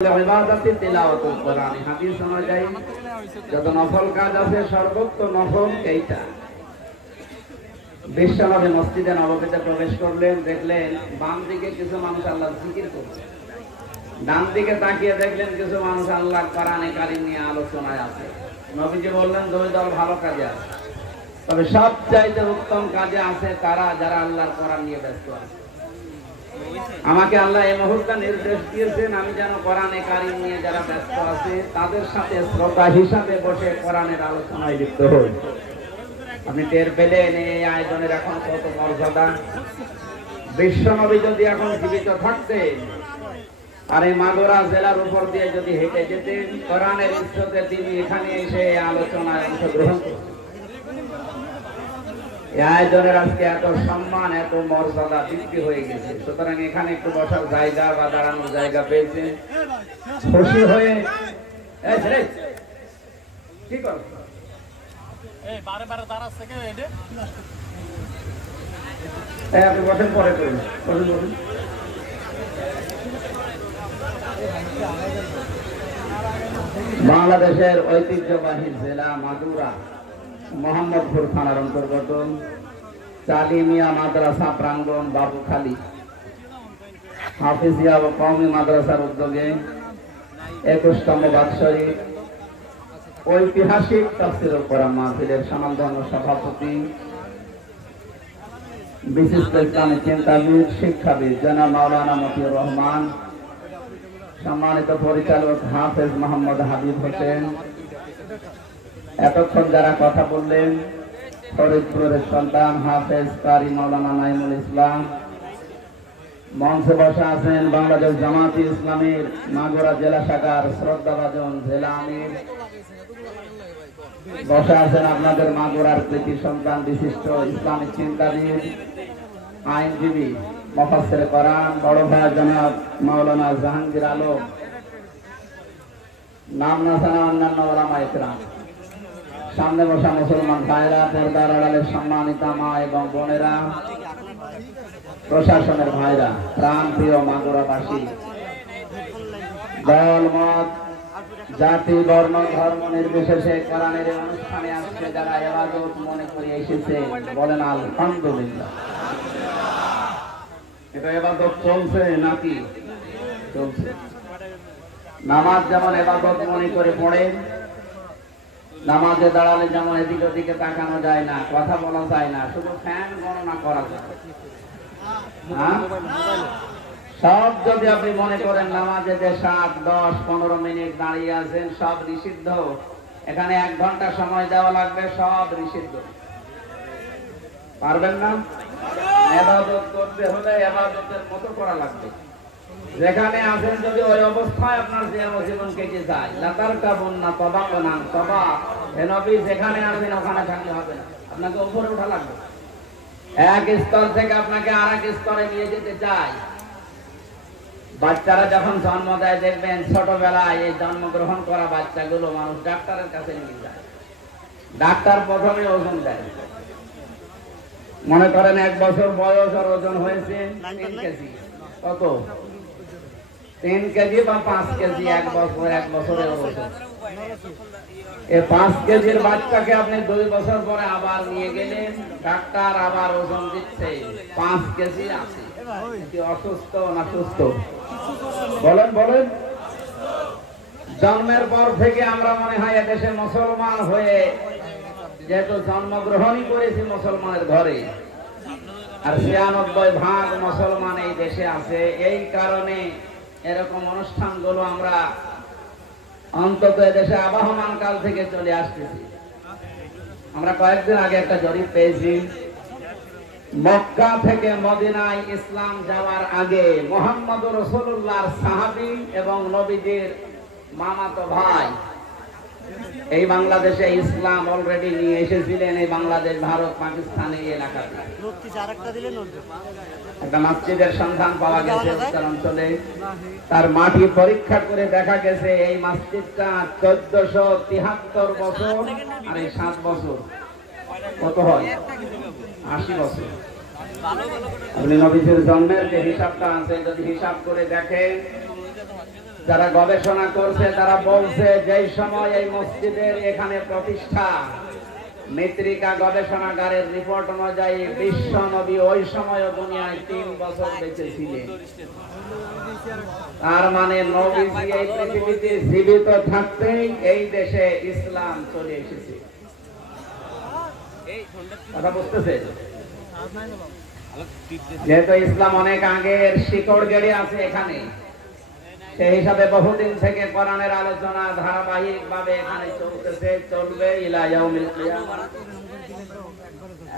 ইবাদতে তিলাওয়াতুল কোরআন হাদিস অনুযায়ী যত নফল কাজ আছে সর্বোচ্চ নফল এইটা। বিশ্বনবী মসজিদে নববীতে প্রবেশ করলেন, দেখলেন বাম দিকে কিছু মানুষ আল্লাহর জিকির করছে, ডান দিকে তাকিয়ে দেখলেন কিছু মানুষ আল্লাহর কোরআনে কারীম নিয়ে আলোচনায় আছে। নবীজি বললেন দুই দল ভালো কাজে আছে, তবে সবচাইতে উত্তম কাজে আছে তারা যারা আল্লাহর কোরআন নিয়ে ব্যস্ত আছে। আমাকে আল্লাহ এই মুহূর্তে নির্দেশ দিয়েছেন আমি যেন কোরআনে কারীম নিয়ে যারা ব্যস্ত আছে তাদের সাথে শ্রোতা হিসাবে বসে কোরআনের আলোচনায় লিপ্ত হই। আপনি টের পেলেন এই আয়োজনের এখন কত মর্যাদা। বিশ্বনবী যদি এখন জীবিত থাকতেন আর এই মাগুরা জেলার উপর দিয়ে যদি হেঁটে যেতেন, কোরআনের ইজ্জতে তিনি এখানে এসে আলোচনায় অংশগ্রহণ করতেন। এই আয়োজনের আজকে এত সম্মান, এত মর্যাদা বৃদ্ধি হয়ে গেছে। সুতরাং এখানে একটু বসার জায়গা বা দাঁড়ানোর জায়গা পেয়েছে, খুশি হয়ে কি করো আপনি বসেন, পরে করুন, বসুন। বাংলাদেশের ঐতিহ্যবাহী জেলা মাগুরা মোহাম্মদপুর থানার অন্তর্গত চালিমিয়া মাদ্রাসা প্রাঙ্গণ বাবুখালী হাফিজিয়া ও কওমি মাদ্রাসার উদ্যোগে 21তম বাৎসরিক ঐতিহাসিক তাফসীরুল কোরআন মাহফিলের সম্মানধন্য সভাপতি বিশিষ্ট ইসলামী চিন্তাবিদ শিক্ষাবিদ জনাব মাওলানা মতিউর রহমান, সম্মানিত পরিচালক হাফেজ মোহাম্মদ হাবিব হোসেন, এতক্ষণ যারা কথা বললেন ফরিদপুরের সন্তান হাফেজ কারি মাওলানা নাইমুল ইসলাম, মঞ্চে বসা আছেন বাংলাদেশ জামায়াতে ইসলামীর মাগুরা জেলা শাখার শ্রদ্ধাভাজন জেলা আমির, বসা আছেন আপনাদের মাগুরার কৃতি সন্তান বিশিষ্ট ইসলামিক চিন্তাবিদ আইনজীবী মুফাসসির কোরআন বড় ভাই জনাব মাওলানা জাহাঙ্গীর আলম, নাম না জানা অন্যান্য ওলামা ইকরাম, সামনে বসা মুসলমান ভাইরা, পর্দার আড়ালের সম্মানিতা মা এবং বোনেরা, প্রশাসনের ভাইরা, প্রাণ প্রিয় মাগুরাবাসী, দল মত জাতি বর্ণ ধর্ম নির্বিশেষে কোরআনের অনুষ্ঠানে আসছে যারা ইবাদত মনে করে এসেছে বলেন আলহামদুলিল্লাহ। এটা ইবাদত চলছে নাকি চলছে? নামাজ যেমন ইবাদত মনে করে পড়েন, নামাজে দাঁড়ালে যেমন এদিক ওদিকে তাকানো যায় না, কথা বলা যায় না, শুধু ফ্যান গণনা করা যায়। সব যদি আপনি মনে করেন নামাজে যে 7, 10, 15 মিনিট দাঁড়িয়ে আছেন সব নিষিদ্ধ, এখানে 1 ঘন্টা সময় দেওয়া লাগবে, সব নিষিদ্ধ। পারবেন না? ইবাদত করতে হলে ইবাদতের মতো করা লাগবে। যেখানে আছেন যদি ওই অবস্থায় আপনার জীবন কেটে যায়, লাতারকাবুন্না তাবাকান তাবাক, হে নবী যেখানে আছেন ওখানে থাকলে হবে না, আপনাকে উপরে ওঠা লাগবে। এক স্তর থেকে আপনাকে আরেক স্তরে নিয়ে যেতে চাই। বাচ্চারা যখন জন্ম দেয় দেখবেন ছোটবেলায় এই জন্মগ্রহণ করা বাচ্চাগুলো মানুষ ডাক্তারের কাছে নিয়ে যায়। ডাক্তার প্রথমে ওজন দেয়, মনে করেন 1 বছর বয়স আর ওজন হয়েছে 3 কেজি। কত? 3 কেজি বা 5 কেজি 1 বছরের ওজন। এই 5 কেজির বাচ্চাকে আপনি 2 বছর পরে আবার নিয়ে গেলেন, ডাক্তার আবার ওজন দিচ্ছে 5 কেজি আছে। কি অসুস্থ না সুস্থ? বলেন। জন্মের পর থেকে আমরা মনে হয় এদেশে মুসলমান হয়ে যেহেতু জন্মগ্রহণই করেছি মুসলমানের ঘরে, আর 96% মুসলমান এই দেশে আছে, এই কারণে এরকম অনুষ্ঠানগুলো আমরা অন্তত এদেশে আবহমান কাল থেকে চলে আসতেছি। আমরা কয়েকদিন আগে একটা জরিপ পেয়েছি, মক্কা থেকে মদিনায় ইসলাম যাওয়ার আগে মুহাম্মদুর রাসূলুল্লাহর সাহাবী এবং নবীজির মামাতো ভাই এই বাংলাদেশে ইসলাম অলরেডি নিয়ে এসেছিলেন। এই বাংলাদেশ, ভারত, পাকিস্তান এই এলাকাতে একটা মসজিদের সন্ধান পাওয়া গেছে উত্তরাঞ্চলে। তার মাটি পরীক্ষা করে দেখা গেছে এই মসজিদটা 1473 বছর আর এই 7 বছর কত হয়? 80 বছর। আপনি নবীজির জন্মের যে হিসাবটা আছে যদি হিসাব করে দেখেন যারা গবেষণা করছে তারা বলছে যেই সময় এই মসজিদের এখানে প্রতিষ্ঠা, মৃত্তিকা গবেষণাগারের রিপোর্ট অনুযায়ী বিশ্ব নবী ওই সময় দুনিয়ায় 3 বছর বেঁচে ছিলেন। তার মানে নবীজি এই পৃথিবীতে জীবিত থাকতেই এই দেশে ইসলাম চলে এসেছে। কথা বুঝতেছে? যেহেতু ইসলাম অনেক আগের শিকড় গেড়ে আছে এখানে, সেই হিসাবে বহুদিন থেকে কোরআনের আলোচনা ধারাবাহিক ভাবে এখানে চলতেছে, চলবে ইলা ইয়াউমিল কিয়ামাহ।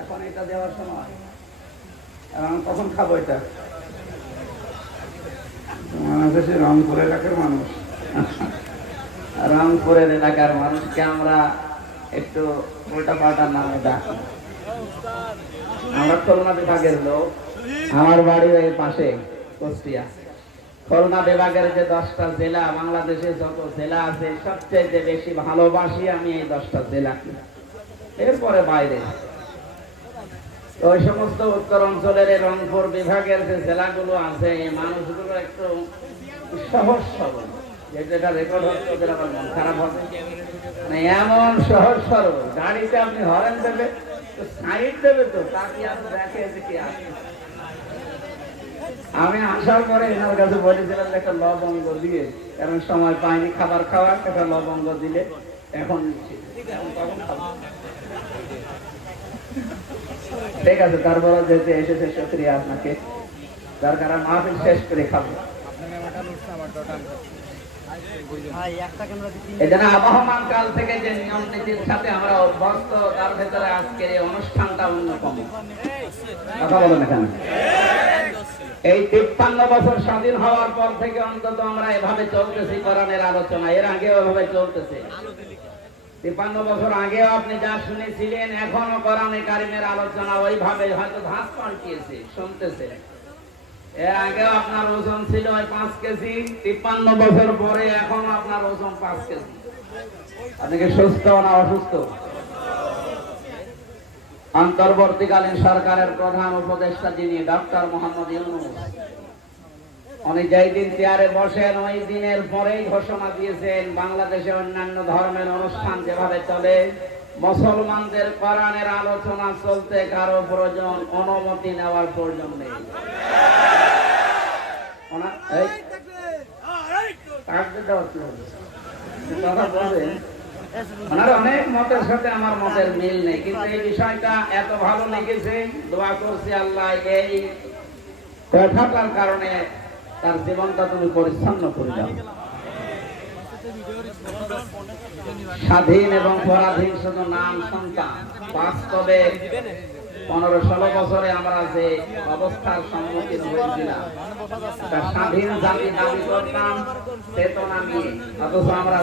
এখন এটা দেওয়ার সময়, এখন কখন খাবো এটা? রামপুরের এলাকার মানুষ, রামপুরের এলাকার মানুষকে আমরা একটু উল্টা পাল্টা নামে ডাকি। আমরা খুলনা বিভাগের লোক, আমার বাড়ির এই পাশে কুষ্টিয়া। খুলনা বিভাগের যে 10টা জেলা, বাংলাদেশে যত জেলা আছে সবচেয়ে বেশি ভালোবাসি আমি এই 10টা জেলাকে, এরপরে বাইরে। ওই সমস্ত উত্তর অঞ্চলের রংপুর বিভাগের যে জেলাগুলো আছে এই মানুষগুলো একটু সহজ সরল, যেটা রেকর্ড হচ্ছে ওদের আবার মন খারাপ হবে, মানে এমন সহজ সরল। গাড়িতে আপনি হরেন দেবে তো সাইড দেবে তো তাকে আপনি দেখে যে কি আছে। আমি আসার পরে এনার কাছে বলেছিলাম একটা লবঙ্গ দিয়ে, কারণ সময় পাইনি খাবার খাওয়ার, একটা লবঙ্গ দিলে এখন ঠিক আছে। তারপরে যেতে এসেছে শুকরিয়া আপনাকে, যার কারণে মাহফিল শেষ করে খাবো। এজন্য আবহমান কাল থেকে যে নিয়ম নীতির সাথে আমরা অভ্যস্ত, তার ভেতরে আজকের এই অনুষ্ঠানটা অন্যতম। কথা বলেন এখানে, এই 53 বছর স্বাধীন হওয়ার পর থেকে অন্তত আমরা এভাবে চলতেছি কোরআনের আলোচনা, এর আগেও এভাবে চলতেছে। 53 বছর আগেও আপনি যা শুনেছিলেন এখনো কোরআনে কারিমের আলোচনা ওইভাবে, হয়তো ধাপ পাল্টিয়েছে, শুনতেছে। এর আগেও আপনার ওজন ছিল 5 কেজি, 53 বছর পরে এখনো আপনার ওজন 5 কেজি। আপনি কি সুস্থ না অসুস্থ? অন্তর্বর্তীকালীন সরকারের প্রধান উপদেষ্টা যিনি ডক্টর মোহাম্মদ ইউনূস, উনি যেই দিন চেয়ারে বসেন ওই দিনের পরেই ঘোষণা দিয়েছেন বাংলাদেশে অন্যান্য ধর্মের অনুষ্ঠান যেভাবে চলে, মুসলমানদের কোরআনের আলোচনা চলতে কারো প্রয়োজন অনুমতি নেওয়ার প্রয়োজন নেই। ওনার অনেক মতের সাথে আমার মতের মিল নেই, কিন্তু এই বিষয়টা এত ভালো লেগেছে, দোয়া করছি আল্লাহ এই কথাটার কারণে তার জীবনটা তুমি পরিচ্ছন্ন করে দাও। স্বাধীন এবং পরাধীন শুধু নাম সন্তান, বাস্তবে 15-16 বছরে আমরা যে অবস্থার সম্মুখীন হয়েছিলাম, স্বাধীন জাতি দাবি করতাম চেতনা নিয়ে, অথচ আমরা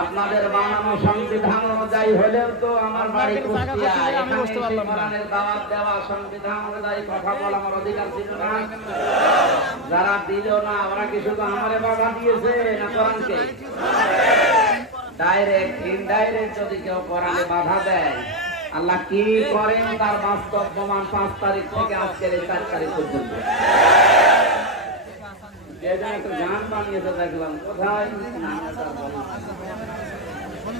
আপনাদের বানানো সংবিধান অনুযায়ী হলেও তো আমার বাড়ি কুষ্টিয়া, এখানে কোরআনের দাওয়াত দেওয়া, সংবিধান অনুযায়ী কথা বলা আমার অধিকার ছিল না। যারা দিল না ওরা কি শুধু আমারে বাধা দিয়েছে না কোরআনকে? ডাইরেক্ট ইনডাইরেক্ট যদি কেউ কোরআনে বাধা দেয়, আল্লাহ কি করেন তার বাস্তব প্রমাণ 5 তারিখ থেকে আজকের 4 তারিখ পর্যন্ত। একটা গান বানিয়েছে দেখলাম,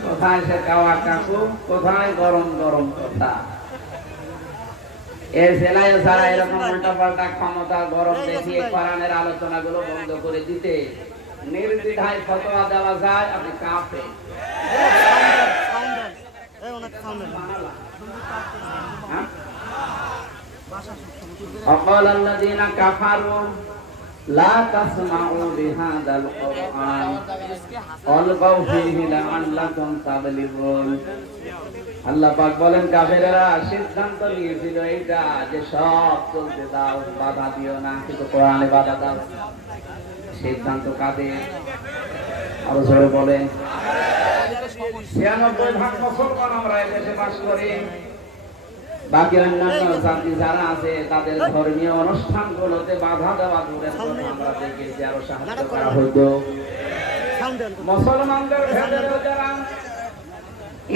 কোথায় সে কাওয়া কাকু, কোথায় গরম গরম কথা। এর জেলায় যারা এরকম উল্টা পাল্টা ক্ষমতা গরম দেখিয়ে কোরআনের আলোচনা গুলো বন্ধ করে দিতে নির্দ্বিধায় ফতোয়া দেওয়া যায়, আপনি কাফের। وقال الذين كفروا لا تسمعوا بهذا القرآن والغوا فيه لعلكم تغلبون। আল্লাহ পাক বলেন কাফেরেরা সিদ্ধান্ত নিয়েছিল এইটা যে সব চলতে দাও, বাধা দিও না, কিন্তু কোরআনে বাধা দাও। সিদ্ধান্ত কাদের? আরো জোরে বলেন। 96% মুসলমান আমরা এই দেশে বাস করি, বাকি অন্যান্য জাতি যারা আছে তাদের ধর্মীয় অনুষ্ঠানগুলোতে বাধা দেওয়া দূরের কথা, আমরা দেখেছি আরো সাহায্য করা হইতো। মুসলমানদের ভেতরে যারা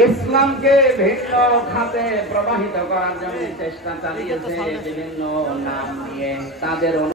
ইসলামকে ভিন্ন খাতে প্রবাহিত করার জন্য চেষ্টা চালিয়েছে বিভিন্ন নাম নিয়ে তাদের